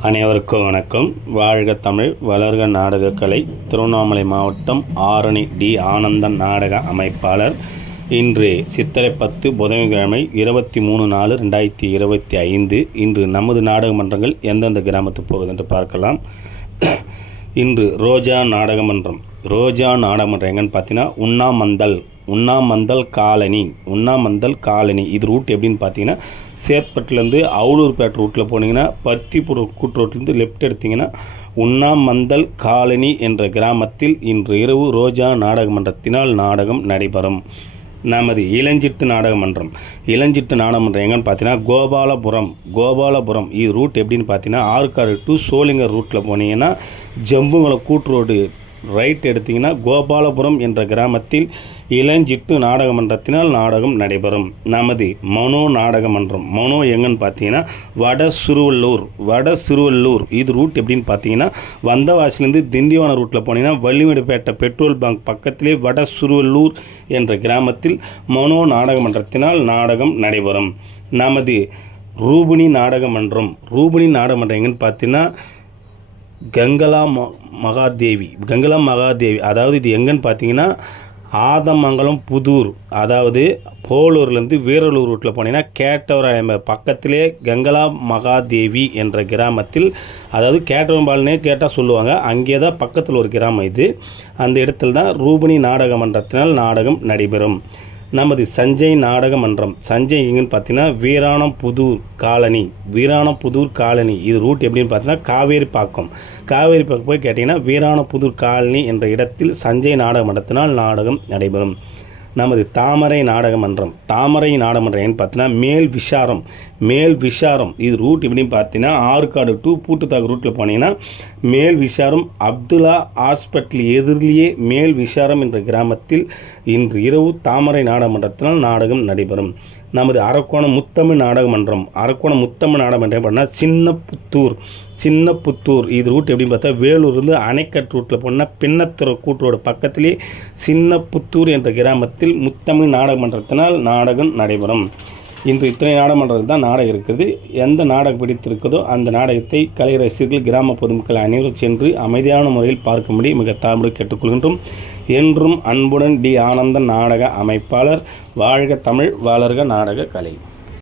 அனைவருக்கும் வணக்கம். வாழ்க தமிழ் வளர்க நாடகக்கலை திருவண்ணாமலை மாவட்டம் ஆரணி டி. ஆனந்தன் நாடக அமைப்பாளர். இன்று சித்திரை பத்து புதன்கிழமை இருபத்தி மூணு நாலு ரெண்டாயிரத்தி இருபத்தி ஐந்து. இன்று நமது நாடக மன்றங்கள் எந்தெந்த கிராமத்துக்கு போகுது என்று பார்க்கலாம். இன்று ரோஜா நாடகமன்றம். ரோஜா நாடகமன்றம் எங்கன்னு பார்த்தீங்கன்னா உண்ணாமந்தல் உண்ணாமந்தல் காலனி உண்ணாமந்தல் காலனி. இது ரூட் எப்படின்னு பார்த்தீங்கன்னா சேத்பட்டிலேருந்து அவுலூர்பேட் ரூட்டில் போனீங்கன்னா பத்திப்புற கூட்டு ரோட்லேருந்து லெஃப்ட் எடுத்தீங்கன்னா உண்ணாமந்தல் காலனி என்ற கிராமத்தில் இன்று இரவு ரோஜா நாடகமன்றத்தினால் நாடகம் நடைபெறும். நமது இளஞ்சிட்டு நாடகமன்றம். இளஞ்சிட்டு நாடகமன்றம் எங்கன்னு பார்த்தீங்கன்னா கோபாலபுரம் கோபாலபுரம் இது ரூட் எப்படின்னு பார்த்தீங்கன்னா ஆற்காடு டு சோளிங்கர் ரூட்டில் போனீங்கன்னா ஜம்புங்களை கூட்டு ரோடு ரைட் எடுத்தீங்கன்னா கோபாலபுரம் என்ற கிராமத்தில் இளஞ்சிட்டு நாடக மன்றத்தினால் நாடகம் நடைபெறும். நமது மனோ நாடக மன்றம் மனோ எங்கன்னு பார்த்தீங்கன்னா வட சிறுவல்லூர் வட சிறுவல்லூர். இது ரூட் எப்படின்னு பார்த்தீங்கன்னா வந்தவாசிலேருந்து திண்டிவன ரூட்டில் போனீங்கன்னா வள்ளிமேடுபேட்டை பெட்ரோல் பங்க் பக்கத்திலே வட சிறுவல்லூர் என்ற கிராமத்தில் மனோ நாடக மன்றத்தினால் நாடகம் நடைபெறும். நமது ரூபினி நாடக மன்றம் ரூபினி நாடக மன்றம் எங்கன்னு பார்த்தீங்கன்னா கங்கலா ம மகாதேவி கங்கலா மகாதேவி. அதாவது இது எங்கன்னு பார்த்தீங்கன்னா ஆதமங்கலம் புதூர். அதாவது போலூர்லேருந்து வீரலூர் ரூட்டில் போனீங்கன்னா கேட்டவராயம் பக்கத்திலே கங்கலா மகாதேவி என்ற கிராமத்தில் அதாவது கேட்டவம்பால்னே கேட்டால் சொல்லுவாங்க. அங்கே தான் பக்கத்தில் ஒரு கிராமம் இது. அந்த இடத்துல தான் ரூபிணி நாடக மன்றத்தினால் நாடகம் நடைபெறும். நமது சஞ்சய் நாடக மன்றம். சஞ்சய் எங்கன்னு பார்த்தீங்கன்னா வீராணம் புதூர் காலனி. வீராணம் புதூர் காலனி. இது ரூட் எப்படின்னு பார்த்தீங்கன்னா காவேரி பாக்கம் காவேரி பாக்கம் போய் கேட்டிங்கன்னா வீராணம் புதூர் காலனி என்ற இடத்தில் சஞ்சய் நாடக மன்றத்தினால் நாடகம் நடைபெறும். நமது தாமரை நாடகமன்றம் தாமரை நாடகமன்றம் ஏன்னு பார்த்தீங்கன்னா மேல் விஷாரம் மேல் விஷாரம் இது ரூட் இப்படின்னு பார்த்தீங்கன்னா ஆற்காடு டு பூட்டுத்தாக்கு ரூட்டில் போனீங்கன்னா மேல் விஷாரம் அப்துல்லா ஹாஸ்பிட்டல் எதிரிலேயே மேல் விஷாரம் என்ற கிராமத்தில் இன்று இரவு தாமரை நாடகமன்றத்தினால் நாடகம் நடைபெறும். நமது அரக்கோணம் முத்தமிழ் நாடக மன்றம் அரக்கோணம் முத்தமிழ் நாடக மன்றம் பண்ணால் சின்னப்புத்தூர். சின்னப்புத்தூர் இது ரூட் எப்படின்னு பார்த்தா வேலூர்லேருந்து அணைக்கட் ரூட்டில் போனால் பின்னத்துறை கூட்டோட பக்கத்திலே சின்னப்புத்தூர் என்ற கிராமத்தில் முத்தமிழ் நாடக மன்றத்தினால் நாடகம் நடைபெறும். இன்று இத்தனை நாடகமன்றத்தில் தான் நாடகம் இருக்குது. எந்த நாடகம் பிடித்திருக்குதோ அந்த நாடகத்தை கலை ரசிகர்கள் கிராம பொதுமக்கள் அனைவரும் சென்று அமைதியான முறையில் பார்க்கும்படி மிக தாழ்மையோடு கேட்டுக்கொள்கின்றோம். என்றும் அன்புடன் டி. ஆனந்த நாடக அமைப்பாளர் வாழ்க தமிழ் வளர்க நாடக கலை.